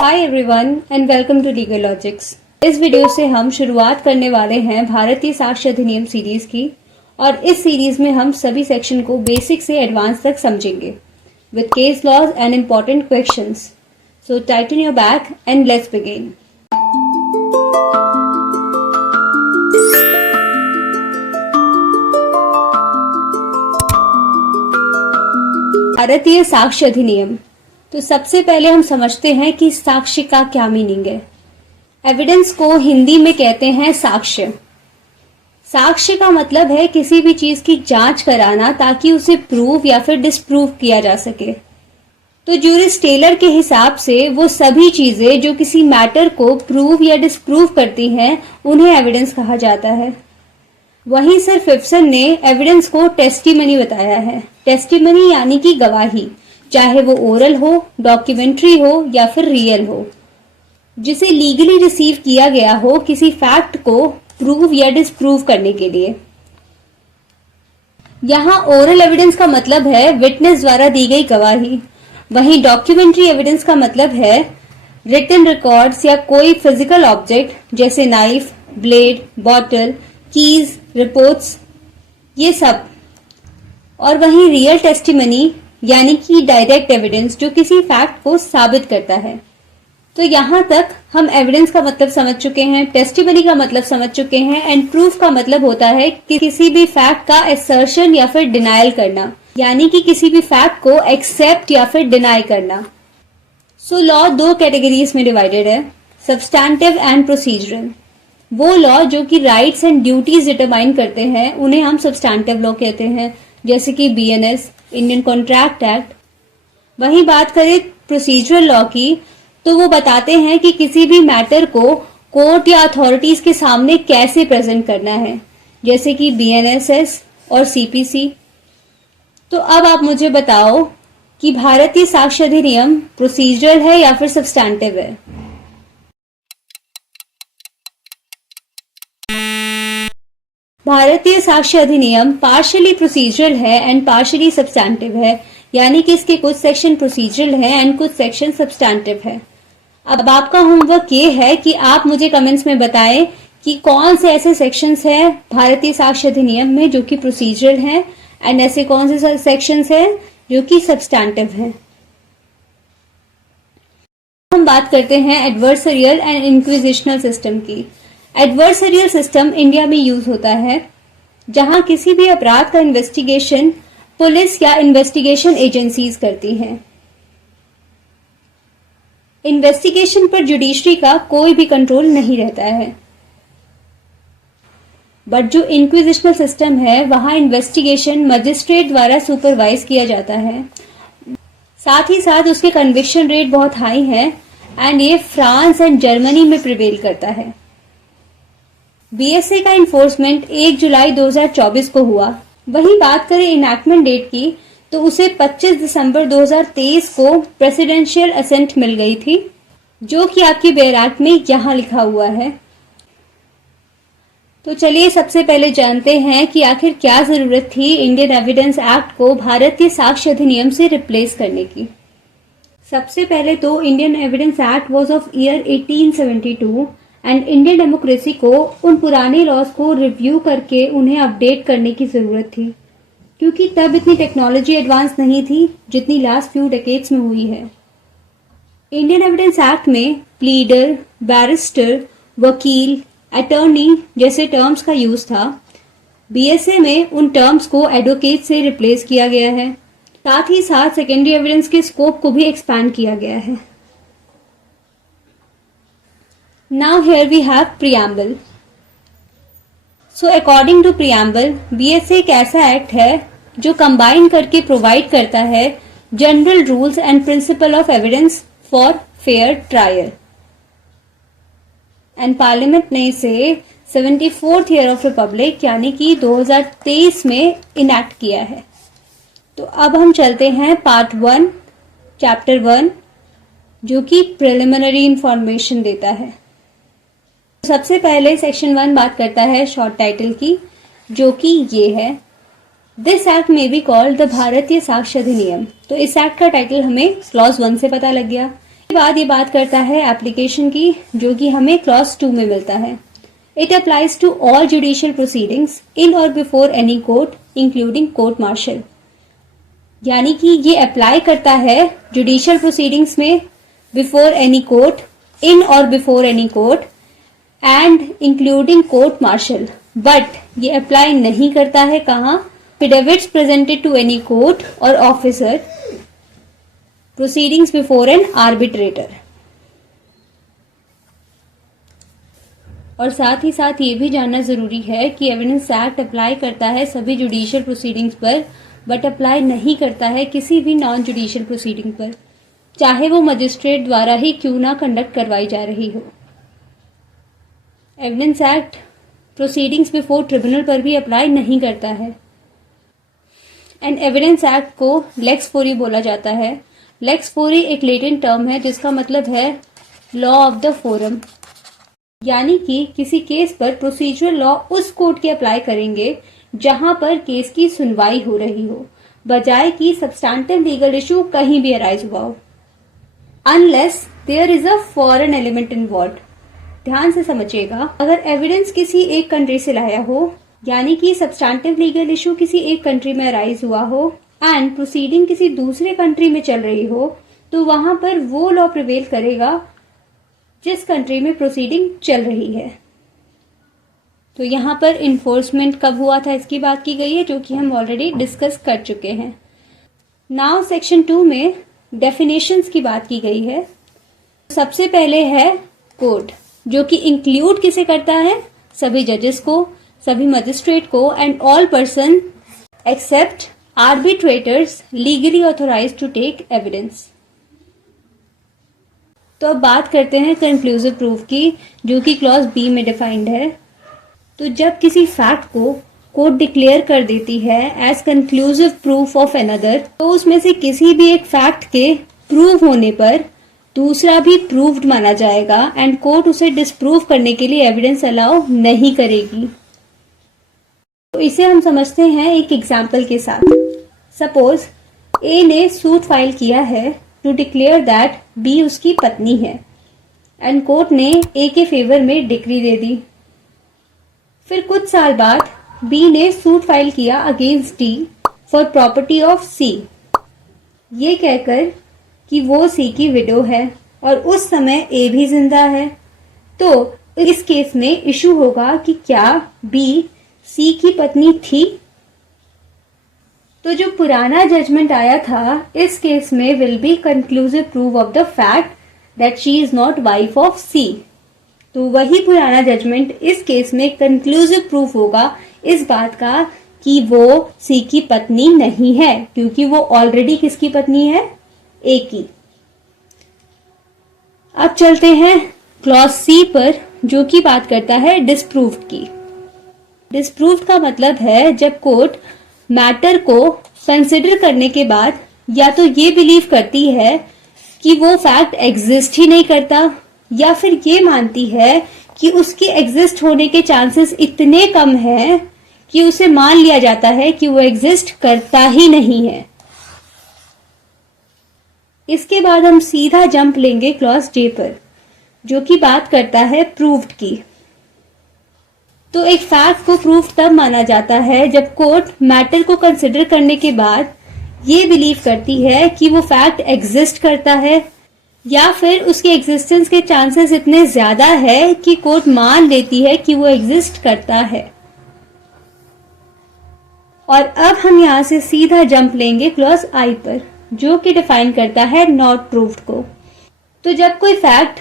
Hi everyone and welcome to legal logics. इस video से हम शुरुआत करने वाले हैं भारतीय साक्ष्य अधिनियम सीरीज की और इस सीरीज में हम सभी सेक्शन को बेसिक से एडवांस तक समझेंगे with case laws and important questions. So tighten your back and let's begin. Bharatiya Sakshya अधिनियम। तो सबसे पहले हम समझते हैं कि साक्ष्य का क्या मीनिंग है। एविडेंस को हिंदी में कहते हैं साक्ष्य। साक्ष्य का मतलब है किसी भी चीज की जांच कराना ताकि उसे प्रूव या फिर डिसप्रूव किया जा सके। तो ज्यूरिस टेलर के हिसाब से वो सभी चीजें जो किसी मैटर को प्रूव या डिसप्रूव करती हैं उन्हें एविडेंस कहा जाता है। वहीं सर फिप्सन ने एविडेंस को टेस्टिमनी बताया है। टेस्टिमनी यानी कि गवाही, चाहे वो ओरल हो, डॉक्यूमेंट्री हो या फिर रियल हो, जिसे लीगली रिसीव किया गया हो किसी फैक्ट को प्रूव या डिसप्रूव करने के लिए। यहाँ ओरल एविडेंस का मतलब है विटनेस द्वारा दी गई गवाही। वहीं डॉक्यूमेंट्री एविडेंस का मतलब है रिटन रिकॉर्ड्स या कोई फिजिकल ऑब्जेक्ट जैसे knife, blade, bottle, keys, reports, ये सब। और वहीं रियल टेस्टिमनी यानी कि डायरेक्ट एविडेंस जो किसी फैक्ट को साबित करता है। तो यहां तक हम एविडेंस का मतलब समझ चुके हैं, टेस्टिमनी का मतलब समझ चुके हैं एंड प्रूफ का मतलब होता है कि किसी भी फैक्ट का असर्शन या फिर डिनायल करना, यानी कि किसी भी फैक्ट को एक्सेप्ट या फिर डिनाई करना। सो लॉ दो कैटेगरीज में डिवाइडेड है, सब्सटैंटिव एंड प्रोसीजरल। वो लॉ जो कि राइट्स एंड ड्यूटीज डिटरमाइन करते हैं उन्हें हम सब्सटैंटिव लॉ कहते हैं, जैसे कि बीएनएस, इंडियन कॉन्ट्रैक्ट एक्ट। वहीं बात करें प्रोसीजरल लॉ की, तो वो बताते हैं कि किसी भी मैटर को कोर्ट या अथॉरिटीज के सामने कैसे प्रेजेंट करना है, जैसे कि बीएनएसएस और सीपीसी। तो अब आप मुझे बताओ कि भारतीय साक्ष्य अधिनियम प्रोसीजरल है या फिर सब्सटैंटिव है। भारतीय साक्ष्य अधिनियम पार्शियली प्रोसीजरल है एंड पार्शियली सब्सटैंटिव है, यानी कि इसके कुछ सेक्शन प्रोसीजरल है एंड कुछ सेक्शन सब्सटैंटिव है। अब आपका होमवर्क ये है कि आप मुझे कमेंट्स में बताएं कि कौन से ऐसे सेक्शंस हैं भारतीय साक्ष्य अधिनियम में जो कि प्रोसीजरल हैं एंड ऐसे कौन से सेक्शंस हैं जो कि सब्सटैंटिव हैं। हम बात करते हैं एडवर्सरियल एंड इंक्विजिशनल सिस्टम की। एडवर्सरियल सिस्टम इंडिया में यूज होता है जहां किसी भी अपराध का इन्वेस्टिगेशन पुलिस या इन्वेस्टिगेशन एजेंसीज करती हैं। इन्वेस्टिगेशन पर जुडिशरी का कोई भी कंट्रोल नहीं रहता है। बट जो इंक्विजिशनल सिस्टम है वहां इन्वेस्टिगेशन मजिस्ट्रेट द्वारा सुपरवाइज किया जाता है। साथ ही साथ उसके कन्विक्शन रेट बहुत हाई है एंड ये फ्रांस एंड जर्मनी में प्रिवेल करता है। बीएसए का इन्फोर्समेंट 1 जुलाई 2024 को हुआ। वहीं बात करें इनैक्टमेंट डेट की, तो उसे 25 दिसंबर 2023 को प्रेसिडेंशियल असेंट मिल गई थी, जो कि आपकी बेयर एक्ट में यहां लिखा हुआ है। तो चलिए सबसे पहले जानते हैं कि आखिर क्या जरूरत थी इंडियन एविडेंस एक्ट को भारतीय साक्ष्य अधिनियम से रिप्लेस करने की। सबसे पहले तो Indian evidence act was of year 1872 and Indian democracy को उन पुराने लॉज को रिव्यू करके उन्हें अपडेट करने की जरूरत थी, क्योंकि तब इतनी टेक्नोलॉजी एडवांस नहीं थी जितनी लास्ट फ्यू डेकेड्स में हुई है। इंडियन एविडेंस एक्ट में प्लीडर, बैरिस्टर, वकील, अटॉर्नी जैसे टर्म्स का यूज था। बीएसए में उन टर्म्स को एडवोकेट से रिप्लेस किया गया है। साथ ही साथ सेकेंडरी एविडेंस के स्कोप को भी एक्सपैंड किया गया है। Now here we have preamble. So according to preamble, BSA एक ऐसा एक्ट है जो कंबाइन करके प्रोवाइड करता है general rules and principle of evidence for fair trial. And parliament ने इसे 74th ईयर ऑफ रिपब्लिक यानी कि 2023 में इनैक्ट किया है। तो अब हम चलते हैं पार्ट 1 चैप्टर 1, जो कि प्रिलिमिनरी इंफॉर्मेशन देता है। सबसे पहले सेक्शन 1 बात करता है शॉर्ट टाइटल की, जो कि ये है दिस एक्ट में बी कॉल्ड द भारतीय साक्ष्य अधिनियम। तो इस एक्ट का टाइटल हमें क्लॉज 1 से पता लग गया। के बाद ये बात करता है एप्लीकेशन की, जो कि हमें क्लॉज 2 में मिलता है। It applies to all judicial proceedings in or before any court including court martial. यानी कि ये अप्लाई करता है जुडिशियल प्रोसीडिंग्स में, before any court, in or before any court and including court martial. But ये अप्लाई नहीं करता है कहाँ? Affidavits presented to any court or officer, proceedings before an arbitrator. और साथ ही साथ ये भी जानना जरूरी है कि एविडेंस एक्ट अप्लाई करता है सभी जुडिशियल प्रोसीडिंग्स पर, बट अप्लाई नहीं करता है किसी भी नॉन जुडिशियल प्रोसीडिंग पर, चाहे वो मजिस्ट्रेट द्वारा ही क्यों ना कंडक्ट करवाई जा रही हो। Evidence act proceedings before tribunal पर भी अप्लाई नहीं करता है। एंड एविडेंस एक्ट को लेक्स फोरी बोला जाता है। लेक्स फोरी एक लेटेंट टर्म है जिसका मतलब है लॉ ऑफ द फोरम, यानी कि किसी केस पर प्रोसीजरल लॉ उस कोर्ट के अप्लाई करेंगे जहां पर केस की सुनवाई हो रही हो, बजाय कि सब्सटैंटिव लीगल इशू कहीं भी अराइज हुआ हो, unless there is a foreign element involved. ध्यान से समझिएगा, अगर एविडेंस किसी एक कंट्री से लाया हो, यानी कि सब्सटैंटिव लीगल इशू किसी एक कंट्री में अराइज हुआ हो एंड प्रोसीडिंग किसी दूसरे कंट्री में चल रही हो, तो वहां पर वो लॉ प्रिवेल करेगा जिस कंट्री में प्रोसीडिंग चल रही है। तो यहाँ पर इन्फोर्समेंट कब हुआ था इसकी बात की गई है, जो कि हम ऑलरेडी डिस्कस कर चुके हैं। नाउ सेक्शन 2 में डेफिनेशंस की बात की गई है। सबसे पहले है कोर्ट, जो कि इंक्लूड किसे करता है? सभी जजेस को, सभी मजिस्ट्रेट को and all person except arbitrators legally authorized to take evidence. तो अब बात करते हैं कंक्लूसिव प्रूफ की, जो कि क्लॉज बी में डिफाइंड है। तो जब किसी फैक्ट को कोर्ट डिक्लेयर कर देती है as conclusive proof of another, तो उसमें से किसी भी एक फैक्ट के प्रूव होने पर दूसरा भी प्रूव्ड माना जाएगा एंड कोर्ट उसे डिसप्रूव करने के लिए एविडेंस अलाउ नहीं करेगी। तो इसे हम समझते हैं एक एग्जाम्पल के साथ। सपोज ए ने सूट फाइल किया है टू डिक्लेयर दैट बी उसकी पत्नी है एंड कोर्ट ने ए के फेवर में डिक्री दे दी। फिर कुछ साल बाद बी ने सूट फाइल किया against D for property of C, ये कहकर कि वो सी की विडो है और उस समय ए भी जिंदा है। तो इस केस में इशू होगा कि क्या बी सी की पत्नी थी? तो जो पुराना जजमेंट आया था इस केस में will be conclusive proof of the fact that she is not wife of C. तो वही पुराना जजमेंट इस केस में कंक्लूसिव प्रूफ होगा इस बात का कि वो सी की पत्नी नहीं है, क्योंकि वो ऑलरेडी किसकी पत्नी है? ए की। अब चलते हैं क्लॉज सी पर, जो कि बात करता है डिसप्रूव्ड की। डिसप्रूव्ड का मतलब है जब कोर्ट मैटर को कंसिडर करने के बाद या तो ये बिलीव करती है कि वो फैक्ट एग्जिस्ट ही नहीं करता, या फिर ये मानती है कि उसके एग्जिस्ट होने के चांसेस इतने कम हैं कि उसे मान लिया जाता है कि वो एग्जिस्ट करता ही नहीं है। इसके बाद हम सीधा जंप लेंगे क्लॉज जे पर, जो कि बात करता है प्रूव्ड की। तो एक फैक्ट को प्रूव तब माना जाता है जब कोर्ट मैटर को कंसिडर करने के बाद ये बिलीव करती है कि वो फैक्ट एग्जिस्ट करता है, या फिर उसके एग्जिस्टेंस के चांसेस इतने ज्यादा है कि कोर्ट मान लेती है कि वो एग्जिस्ट करता है। और अब हम यहां से सीधा जंप लेंगे क्लॉज आई पर, जो कि डिफाइन करता है नॉट प्रूव्ड को। तो जब कोई फैक्ट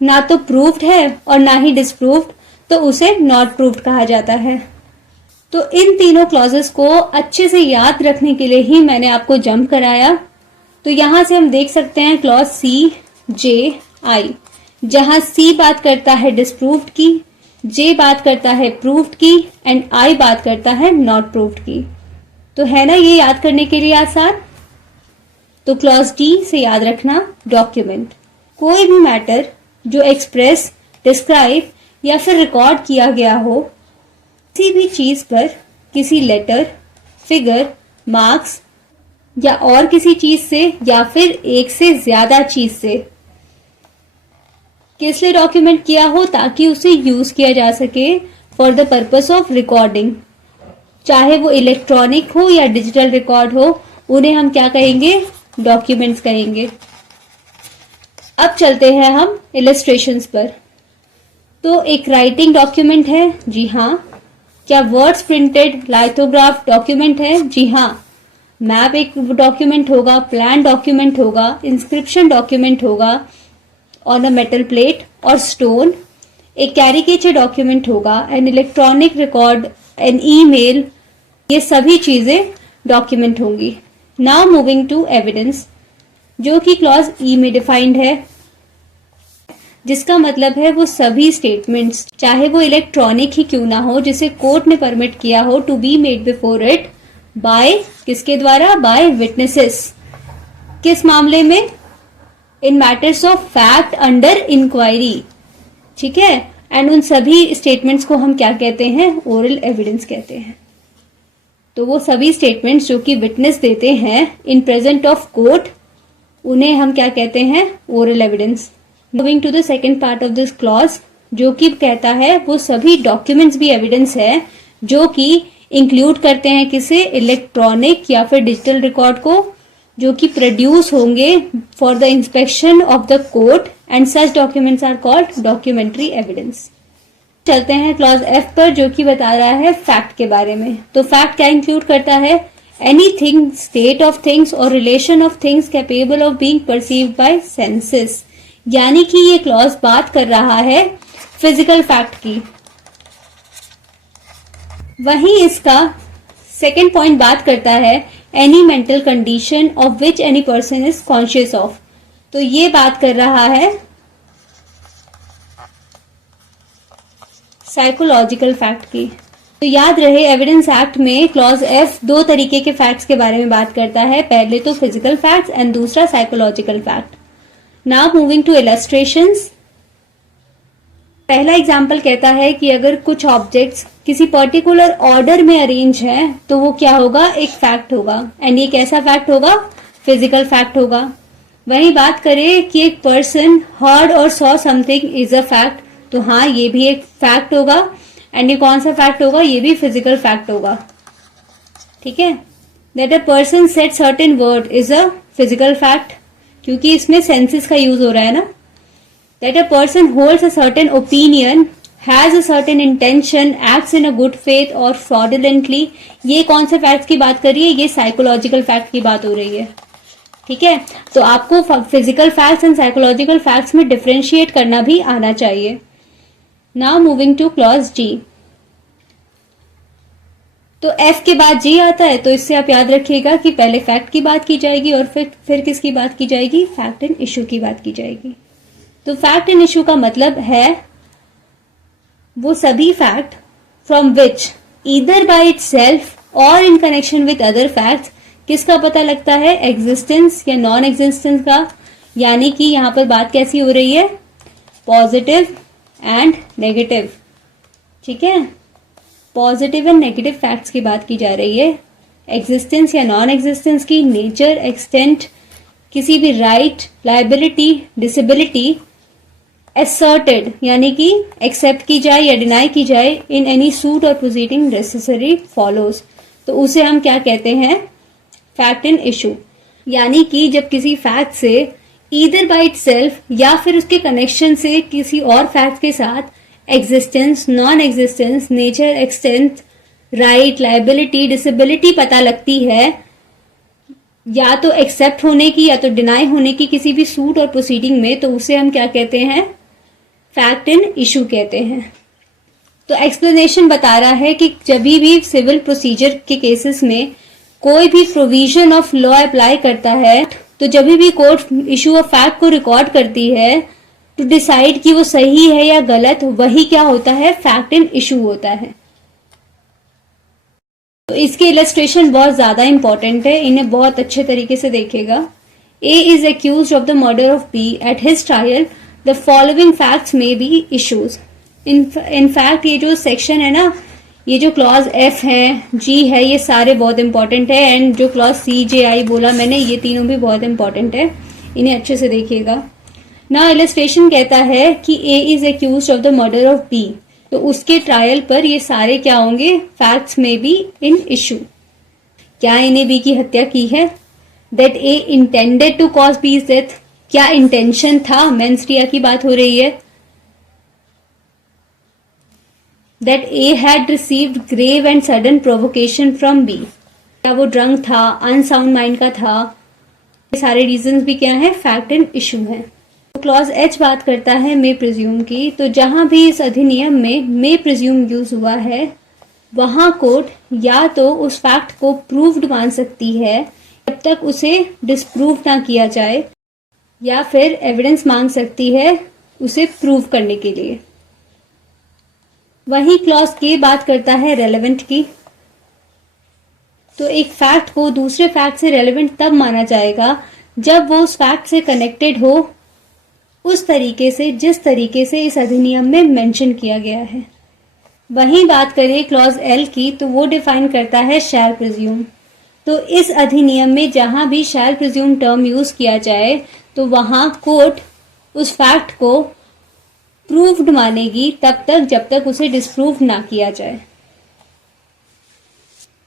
ना तो प्रूव्ड है और ना ही डिसप्रूव्ड, तो उसे नॉट प्रूव्ड कहा जाता है। तो इन तीनों क्लॉजेस को अच्छे से याद रखने के लिए ही मैंने आपको जंप कराया। तो यहां से हम देख सकते हैं क्लॉज सी, जे, आई, जहां सी बात करता है डिसप्रूव्ड की, जे बात करता है प्रूव्ड की एंड आई बात करता है नॉट प्रूव्ड की। तो है ना ये याद करने के लिए आसान। तो क्लॉज डी से याद रखना डॉक्यूमेंट, कोई भी मैटर जो एक्सप्रेस, डिस्क्राइब या फिर रिकॉर्ड किया गया हो, किसी भी चीज पर किसी लेटर, फिगर, मार्क्स या और किसी चीज से या फिर एक से ज्यादा चीज से किस लिए डॉक्यूमेंट किया हो? ताकि उसे यूज किया जा सके for the purpose of recording. चाहे वो इलेक्ट्रॉनिक हो या डिजिटल रिकॉर्ड हो, उन्हें हम क्या कहेंगे? डॉक्यूमेंट्स कहेंगे। अब चलते हैं हम इलस्ट्रेशंस पर। तो एक राइटिंग डॉक्यूमेंट है, जी हाँ। क्या वर्ड्स प्रिंटेड लाइथोग्राफ डॉक्यूमेंट है? जी हाँ। मैप एक डॉक्यूमेंट होगा, प्लान डॉक्यूमेंट होगा, इंस्क्रिप्शन डॉक्यूमेंट होगा ऑन अ मेटल प्लेट और स्टोन। एक कैरिकेचर डॉक्यूमेंट होगा, an electronic record, an email, ये सभी चीजें डॉक्यूमेंट होंगी। नाउ मूविंग टू एविडेंस, जो कि क्लॉज ई में डिफाइंड है, जिसका मतलब है वो सभी स्टेटमेंट्स, चाहे वो इलेक्ट्रॉनिक ही क्यों ना हो, जिसे कोर्ट ने परमिट किया हो to be made before it by, किसके द्वारा? By witnesses. किस मामले में? In matters of fact under inquiry, ठीक है। एंड उन सभी स्टेटमेंट्स को हम क्या कहते हैं? ओरल एविडेंस कहते हैं। तो वो सभी स्टेटमेंट्स जो कि विटनेस देते हैं इन प्रेजेंट ऑफ कोर्ट, उन्हें हम क्या कहते हैं? Oral evidence. Moving to the second part of this clause, जो कि कहता है वो सभी डॉक्यूमेंट्स भी एविडेंस है जो कि इंक्लूड करते हैं किसे? इलेक्ट्रॉनिक या फिर डिजिटल रिकॉर्ड को, जो कि प्रोड्यूस होंगे for the inspection of the court, and such documents are called documentary evidence. चलते हैं क्लॉज एफ पर, जो कि बता रहा है फैक्ट के बारे में। तो फैक्ट क्या इंक्लूड करता है? एनीथिंग, स्टेट ऑफ थिंग्स और relation of things capable of being perceived bye senses. यानी कि ये क्लॉज बात कर रहा है फिजिकल फैक्ट की। वहीं इसका सेकेंड पॉइंट बात करता है any mental condition of which any person is conscious of. तो ये बात कर रहा है साइकोलॉजिकल फैक्ट की। तो याद रहे एविडेंस एक्ट में क्लॉज एफ दो तरीके के फैक्ट्स के बारे में बात करता है, पहले तो फिजिकल फैक्ट्स एंड दूसरा psychological fact. Now moving to illustrations. पहला एग्जाम्पल कहता है कि अगर कुछ ऑब्जेक्ट्स किसी पर्टिकुलर ऑर्डर में अरेंज है तो वो क्या होगा? एक फैक्ट होगा। एंड ये कैसा फैक्ट होगा? फिजिकल फैक्ट होगा। वहीं बात करें कि एक पर्सन हर्ड और saw something is a fact, तो हाँ ये भी एक फैक्ट होगा। एंड ये कौन सा फैक्ट होगा? ये भी फिजिकल फैक्ट होगा, ठीक है। That a person said certain word is a physical fact, क्योंकि इसमें सेंसेस का यूज हो रहा है ना। That a person holds a certain opinion, has a certain intention, acts in a good faith or fraudulently, ये कौन से फैक्ट्स की बात कर रही है? ये साइकोलॉजिकल फैक्ट की बात हो रही है, ठीक है। तो आपको physical facts and psychological facts में डिफरेंशिएट करना भी आना चाहिए। नाउ मूविंग टू क्लॉज जी। तो एफ के बाद जी आता है, तो इससे आप याद रखिएगा कि पहले फैक्ट की बात की जाएगी और फिर किसकी बात की जाएगी? फैक्ट एंड इशू की बात की जाएगी। तो फैक्ट एंड इशू का मतलब है वो सभी fact from which either by itself or in connection with other facts किसका पता लगता है? एग्जिस्टेंस या नॉन एग्जिस्टेंस का। यानी कि यहां पर बात कैसी हो रही है? पॉजिटिव एंड नेगेटिव, ठीक है। पॉजिटिव एंड नेगेटिव फैक्ट्स की बात की जा रही है। एग्जिस्टेंस या नॉन एग्जिस्टेंस की, नेचर, एक्सटेंट, किसी भी राइट, लायबिलिटी, डिसेबिलिटी, asserted यानी कि एक्सेप्ट की जाए या डिनाई की जाए, इन एनी सूट और प्रोसीडिंग नेसेसरी फॉलोज, तो उसे हम क्या कहते हैं? Fact and issue. यानी कि जब किसी फैक्ट से ईदर बाय इटसेल्फ या फिर उसके कनेक्शन से किसी और फैक्ट के साथ existence, non existence, nature, extent, right, liability, disability पता लगती है, या तो एक्सेप्ट होने की या तो डिनाई होने की किसी भी सूट और प्रोसीडिंग में, तो उसे हम क्या कहते हैं? फैक्ट एंड इशू कहते हैं। तो एक्सप्लेनेशन बता रहा है कि जब भी सिविल प्रोसीजर के केसेस में कोई भी प्रोविजन ऑफ लॉ अप्लाई करता है, तो जब भी कोर्ट इशू ऑफ फैक्ट को रिकॉर्ड करती है टू डिसाइड कि वो सही है या गलत, वही क्या होता है? फैक्ट एंड इशू होता है। तो इसके इलस्ट्रेशन बहुत ज्यादा इंपॉर्टेंट है, इन्हें बहुत अच्छे तरीके से देखेगा। A is accused of the murder of B at his trial, the following facts may be issues. In fact ये जो सेक्शन है ना, ये जो क्लॉज एफ है, जी है, ये सारे बहुत इंपॉर्टेंट है। एंड जो क्लॉज सी, जे, आई बोला मैंने, ये तीनों भी बहुत इंपॉर्टेंट है, इन्हें अच्छे से देखिएगा। नाउ इलस्ट्रेशन कहता है कि A is accused of the murder of B, तो उसके ट्रायल पर ये सारे क्या होंगे, facts may be in issue. क्या इन्हें बी की हत्या की है? That A intended to cause B's death, क्या इंटेंशन था? मेंस्ट्रिया की बात हो रही है। That A had received grave and sudden provocation from B, क्या वो ड्रंक था, अनसाउंड माइंड का था? ये सारे रीजंस भी क्या है, फैक्ट एंड इशू है। क्लॉज एच बात करता है मे प्रिज्यूम की, तो जहां भी इस अधिनियम में मे प्रिज्यूम यूज हुआ है वहां कोर्ट या तो उस फैक्ट को प्रूव्ड मान सकती है जब तक उसे डिस्प्रूव ना किया जाए, या फिर एविडेंस मांग सकती है उसे प्रूव करने के लिए। वही क्लॉज के बात करता है रेलेवेंट की, तो एक फैक्ट को दूसरे फैक्ट से रेलेवेंट तब माना जाएगा जब वो उस फैक्ट से कनेक्टेड हो उस तरीके से जिस तरीके से इस अधिनियम में मेंशन किया गया है। वहीं बात करें क्लॉज एल की, तो वो डिफाइन करता है शैल प्रिज्यूम। तो इस अधिनियम में जहां भी शैल प्रिज्यूम टर्म यूज किया जाए तो वहां कोर्ट उस फैक्ट को प्रूव्ड मानेगी तब तक जब तक उसे डिस्प्रूव ना किया जाए।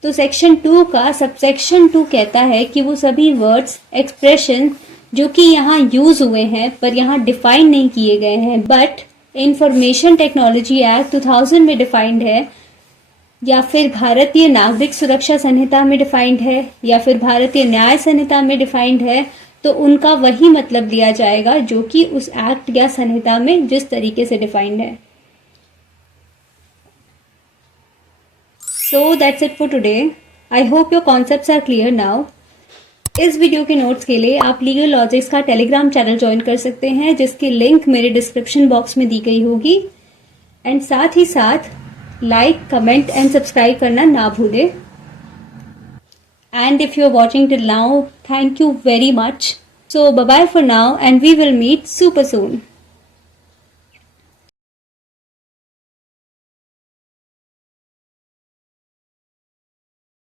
तो सेक्शन 2 का सबसेक्शन 2 कहता है कि वो सभी वर्ड्स, एक्सप्रेशन जो कि यहाँ यूज हुए हैं पर यहाँ डिफाइन नहीं किए गए हैं, बट इंफॉर्मेशन टेक्नोलॉजी एक्ट 2000 में डिफाइंड है, या फिर भारतीय नागरिक सुरक्षा संहिता में डिफाइंड है, या फिर भारतीय न्याय संहिता में डिफाइंड है, तो उनका वही मतलब लिया जाएगा जो कि उस एक्ट या संहिता में जिस तरीके से डिफाइंड है। So that's it for today. I hope your concepts are clear now. इस वीडियो के नोट्स के लिए आप लीगल लॉजिक्स का टेलीग्राम चैनल ज्वाइन कर सकते हैं, जिसकी लिंक मेरे डिस्क्रिप्शन बॉक्स में दी गई होगी। एंड साथ ही साथ लाइक, कमेंट एंड सब्सक्राइब करना ना भूलें। And if you are watching till now, thank you very much. So bye bye for now and we will meet super soon.